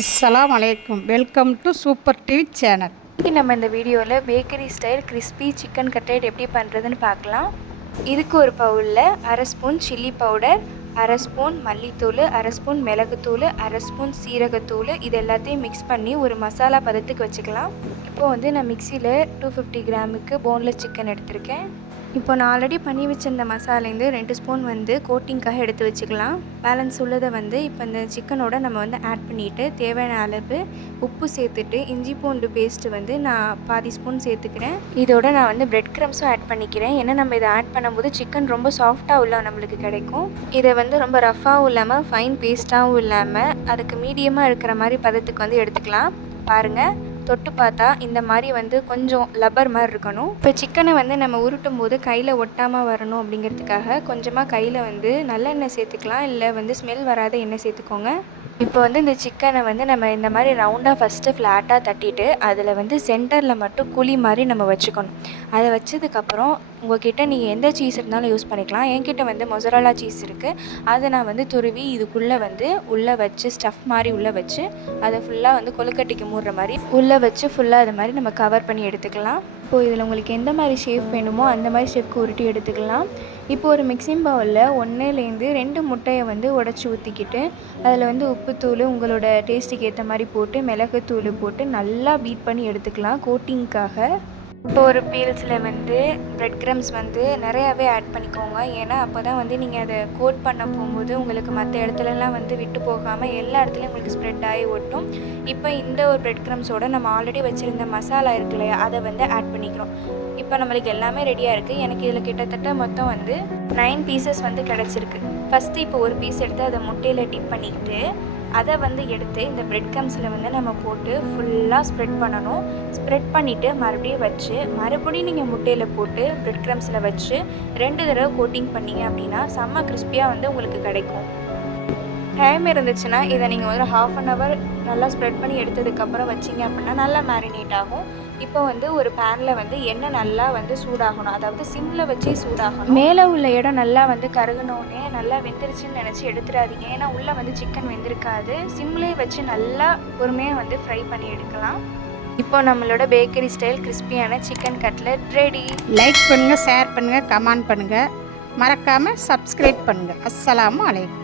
அஸ்ஸலாமு அலைக்கும். Welcome to super TV channel. நம்ம இந்த வீடியோவில் bakery style crispy chicken cutlet எப்படி பண்ணுறதுன்னு பார்க்கலாம். இதுக்கு ஒரு பவுலில் அரை ஸ்பூன் சில்லி பவுடர், அரை ஸ்பூன் மல்லித்தூள், அரை ஸ்பூன் மிளகுத்தூள், அரை ஸ்பூன் சீரகத்தூள், இது எல்லாத்தையும் மிக்ஸ் பண்ணி ஒரு மசாலா பதத்துக்கு வச்சுக்கலாம். இப்போது நான் மிக்சியில் 250 கிராமுக்கு போன்லெஸ் சிக்கன் எடுத்திருக்கேன். இப்போ நான் ஆல்ரெடி பண்ணி வச்சிருந்த மசாலேருந்து 2 ஸ்பூன் கோட்டிங்காக எடுத்து வச்சுக்கலாம். பேலன்ஸ் உள்ளதை இப்போ இந்த சிக்கனோட நம்ம ஆட் பண்ணிவிட்டு தேவையான அளவு உப்பு சேர்த்துட்டு இஞ்சி பூண்டு பேஸ்ட்டு நான் பாதி ஸ்பூன் சேர்த்துக்கிறேன். இதோட நான் பிரெட் க்ரம்ஸும் ஆட் பண்ணிக்கிறேன். ஏன்னா நம்ம இதை ஆட் பண்ணும்போது சிக்கன் ரொம்ப சாஃப்டாக உள்ள நம்மளுக்கு கிடைக்கும். இதை ரொம்ப ரஃபாகவும் இல்லாமல் ஃபைன் பேஸ்ட்டாகவும் இல்லாமல் அதுக்கு மீடியமாக இருக்கிற மாதிரி பதத்துக்கு எடுத்துக்கலாம். பாருங்கள், தொட்டு பார்த்தா இந்த மாதிரி கொஞ்சம் லப்பர் மாதிரி இருக்கணும். இப்போ சிக்கனை நம்ம உருட்டும் போது கையில் ஒட்டாமல் வரணும் அப்படிங்கிறதுக்காக கொஞ்சமாக கையில் நல்லெண்ணெய் சேர்த்துக்கலாம், இல்லை ஸ்மெல் வராத எண்ணெய் சேர்த்துக்கோங்க. இப்போ இந்த சிக்கனை நம்ம இந்த மாதிரி ரவுண்டாக ஃபஸ்ட்டு ஃப்ளாட்டாக தட்டிட்டு அதில் சென்டரில் மட்டும் குழி மாதிரி நம்ம வச்சுக்கணும். அதை வச்சதுக்கப்புறம் உங்கள்கிட்ட நீங்கள் எந்த சீஸ் இருந்தாலும் யூஸ் பண்ணிக்கலாம். என்கிட்ட மொசரல்லா சீஸ் இருக்குது. அதை நான் துருவி இதுக்குள்ளே உள்ளே வச்சு ஸ்டஃப் மாதிரி உள்ளே வச்சு அதை ஃபுல்லாக கொழுக்கட்டைக்கு மூடுற மாதிரி உள்ளே வச்சு ஃபுல்லாக அது மாதிரி நம்ம கவர் பண்ணி எடுத்துக்கலாம். இப்போது இதில் உங்களுக்கு எந்த மாதிரி ஷேப் வேணுமோ அந்த மாதிரி ஷேப்க்கு உருட்டி எடுத்துக்கலாம். இப்போ ஒரு மிக்சிங் பவுலில் 1லேருந்து 2 முட்டையை உடச்சி ஊற்றிக்கிட்டு அதில் உப்புத்தூள் உங்களோட டேஸ்ட்டுக்கு ஏற்ற மாதிரி போட்டு மிளகுத்தூள் போட்டு நல்லா பீட் பண்ணி எடுத்துக்கலாம் கோட்டிங்க்காக. இப்போ ஒரு பீல்ஸில் பிரெட் க்ரம்ஸ் நிறையாவே ஆட் பண்ணிக்கோங்க. ஏன்னா அப்போ தான் நீங்கள் அதை கோட் பண்ண போகும்போது உங்களுக்கு மற்ற இடத்துலலாம் விட்டு போகாமல் எல்லா இடத்துலையும் உங்களுக்கு ஸ்ப்ரெட் ஆகி ஒட்டும். இப்போ இந்த ஒரு பிரெட் க்ரம்ஸோட நம்ம ஆல்ரெடி வச்சுருந்த மசாலா இருக்கு இல்லையா, அதை ஆட் பண்ணிக்கிறோம். இப்போ நம்மளுக்கு எல்லாமே ரெடியாக இருக்குது. எனக்கு இதில் கிட்டத்தட்ட மொத்தம் 9 பீசஸ் கிடச்சிருக்கு. ஃபஸ்ட்டு இப்போ ஒரு பீஸ் எடுத்து அதை முட்டையில் டிப் பண்ணிக்கிட்டு அதை எடுத்து இந்த பிரெட் க்ரம்ஸில் நம்ம போட்டு ஃபுல்லாக ஸ்ப்ரெட் பண்ணணும். ஸ்ப்ரெட் பண்ணிவிட்டு மறுபடியும் வச்சு மறுபடியும் நீங்கள் முட்டையில் போட்டு பிரெட் க்ரம்ஸில் வச்சு 2 தடவை கோட்டிங் பண்ணிங்க அப்படின்னா செம்ம கிறிஸ்பியாக உங்களுக்கு கிடைக்கும். டைம் இருந்துச்சுன்னா இதை நீங்கள் ஒரு 1/2 hour நல்லா ஸ்ப்ரெட் பண்ணி எடுத்ததுக்கப்புறம் வச்சிங்க அப்படின்னா நல்லா மேரினேட் ஆகும். இப்போ ஒரு பேனில் எண்ணெய் நல்லா சூடாகணும், அதாவது சிம்மில் வச்சே சூடாகணும். மேலே உள்ள இடம் நல்லா கருகுனோடனே நல்லா வெந்துருச்சுன்னு நினச்சி எடுத்துடாதீங்க. ஏன்னா உள்ளே சிக்கன் வெந்திருக்காது. சிம்லேயே வச்சு நல்லா பொறுமையாக ஃப்ரை பண்ணி எடுக்கலாம். இப்போ நம்மளோட பேக்கரி ஸ்டைல் கிறிஸ்பியான சிக்கன் கட்லெட் ரெடி. லைக் பண்ணுங்கள், ஷேர் பண்ணுங்கள், கமெண்ட் பண்ணுங்கள், மறக்காமல் சப்ஸ்கிரைப் பண்ணுங்கள். அஸ்ஸலாமு அலைக்கும்.